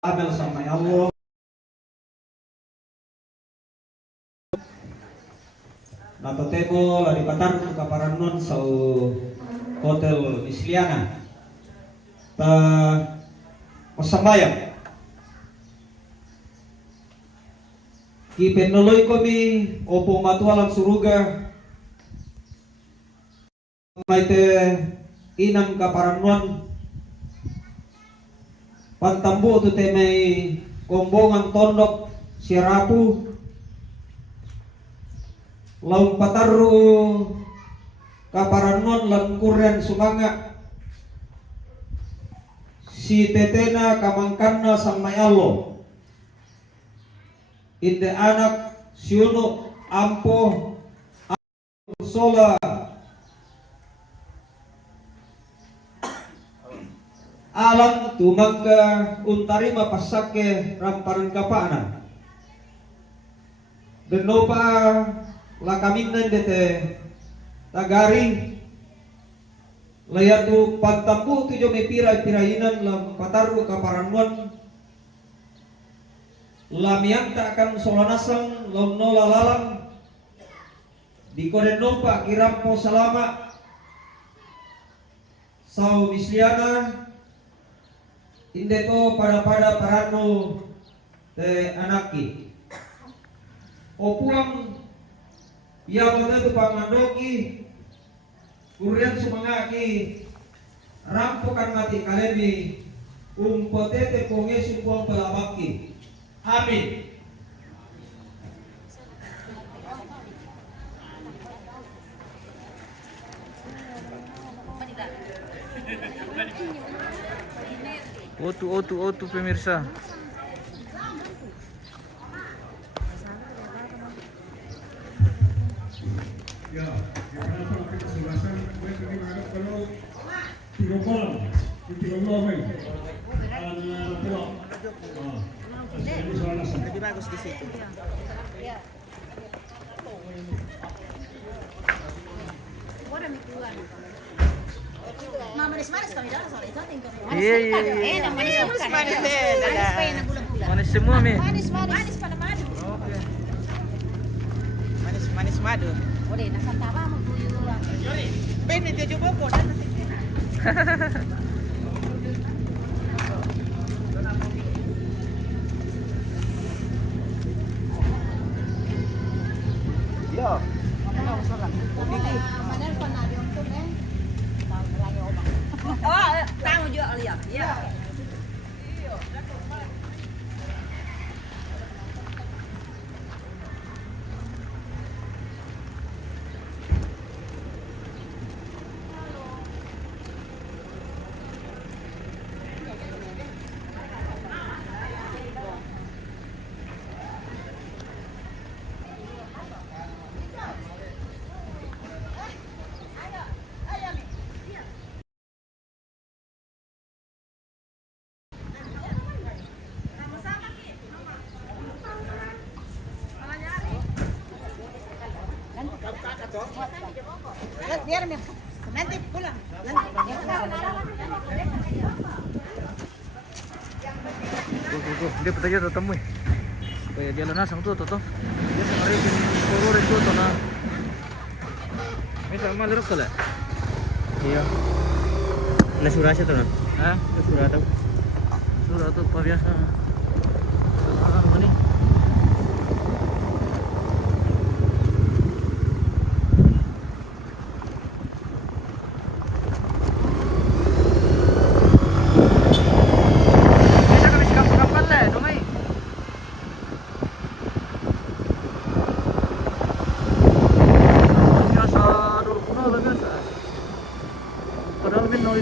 Abel sama Allah. Nato tebo lari batar ka paranon sa hotel Isliana. Ta masambayan. Ki penoloy kami opo matualang suruga. May te inang ka paranon. Pantambu tu te may kombongan tondok sirapu laung pataru kaparanon lan kurian sumanga si tetena kamangkanna sang mayalo inde anak siuno ampo sola alang tumangga untarima pasake ramparan kapana denopa lakaminan dete tagari layatu pantampu tujo me pira-pirainan lam pataru kaparanuan lamianta akan solanasang lam nola lalang di kode nopa kirampo salama sau misliana inde to pada parano te anaki opuang yang itu pangandoki kurian sumangaki rampokan mati kalemi umpotete ponge sumpuang pelabaki amin. Otu pemirsa. Ya, gimana kalau kesebelasan gue tadi ngadep kalau tiga kolam, tiga kolam pelok. Jadi soalnya Lebih bagus di situ. Manis-manis kami dalam soal itu tinggal. Iya. Manis-manis deh. Manis pa yan ang bulan-bulan. Manis semua mi. Manis pa naman. Oke. Manis madu. Ode, nasa tawa mo tuyo lang. Pwede dia coba po. Ya. Oh, tahu juga lihat. Ya. Biar nanti pulang. Tuh. Dia petajnya tetemu. Supaya dia lanasang tuh. Dia semarin kururin tuh na. Ini sama lerok kala. Iya. Nah surah tuh na. Hah? Surah tuh. Surah tuh biasa. Ini.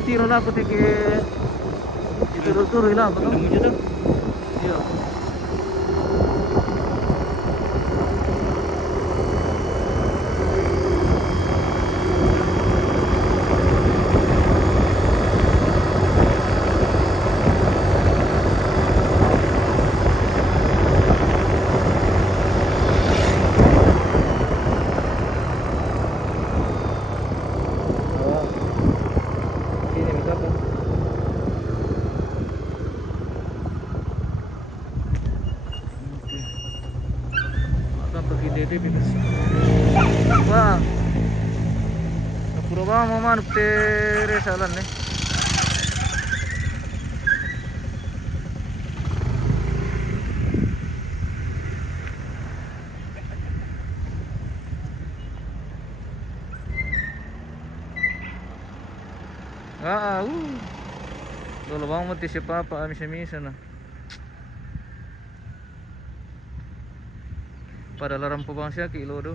Tiro lah aku teke turun lah apa kamu gitu iya Dede bebas. Wah. Pura ba mo man tere salan ne. Lolo bang mo ti si Papa misa-misa na. Padalaran po bang siya kilo do?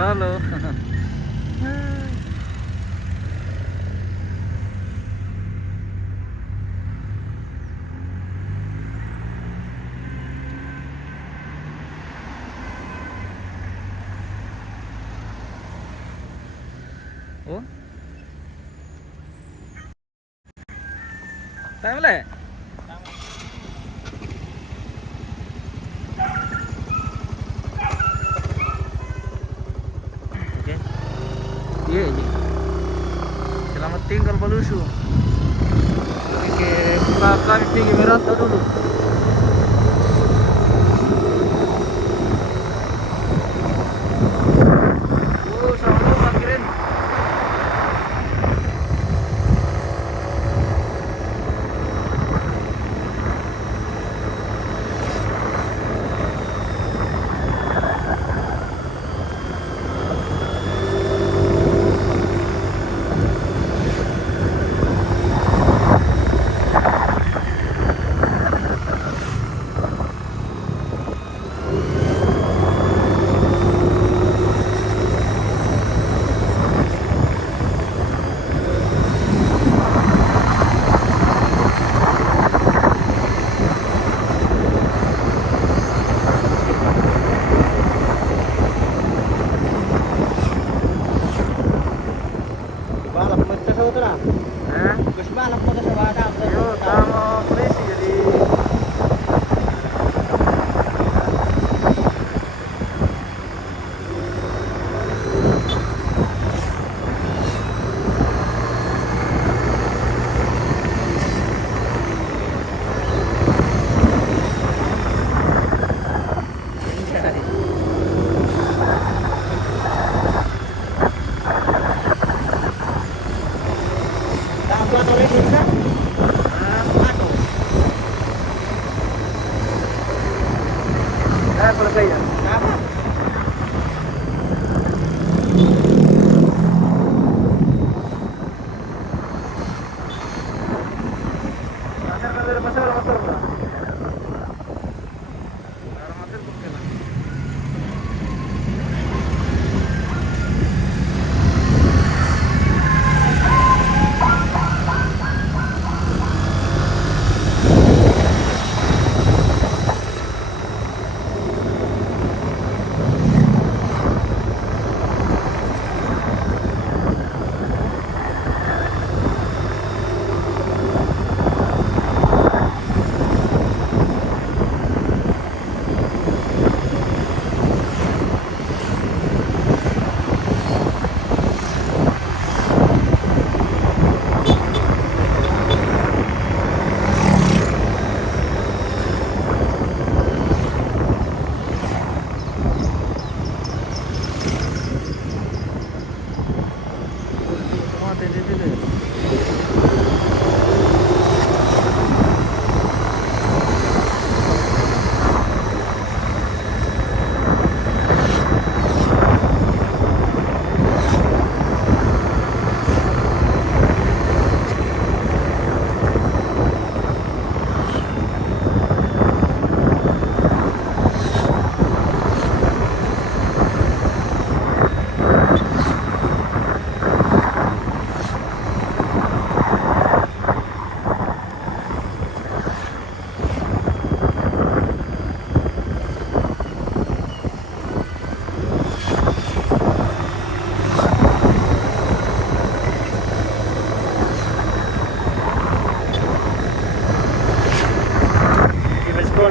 Halo. Oh. Time le. Oke. Iya, ini. Selamat tinggal Balusu. Oke, kita akan pergi Merata dulu. Oh, sama parkirin. Balap mo ito sa ito na. Hah? Gusto balap mo ito sa bata. Yo, tama presi jadi. Dapat oleh kita. Ano? Selesai ya. Dapat. Asal kalau ada masalah motor lah. Orang motor oke lah.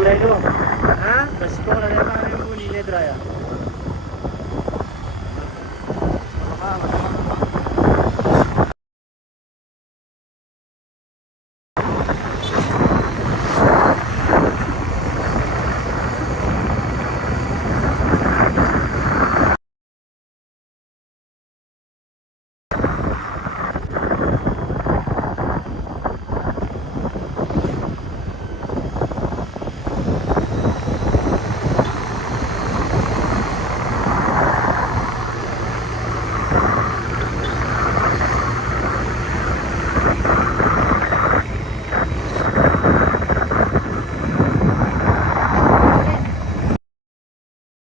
Netra itu. Hah? Ke sekolah dari mana ibu di Netra ya?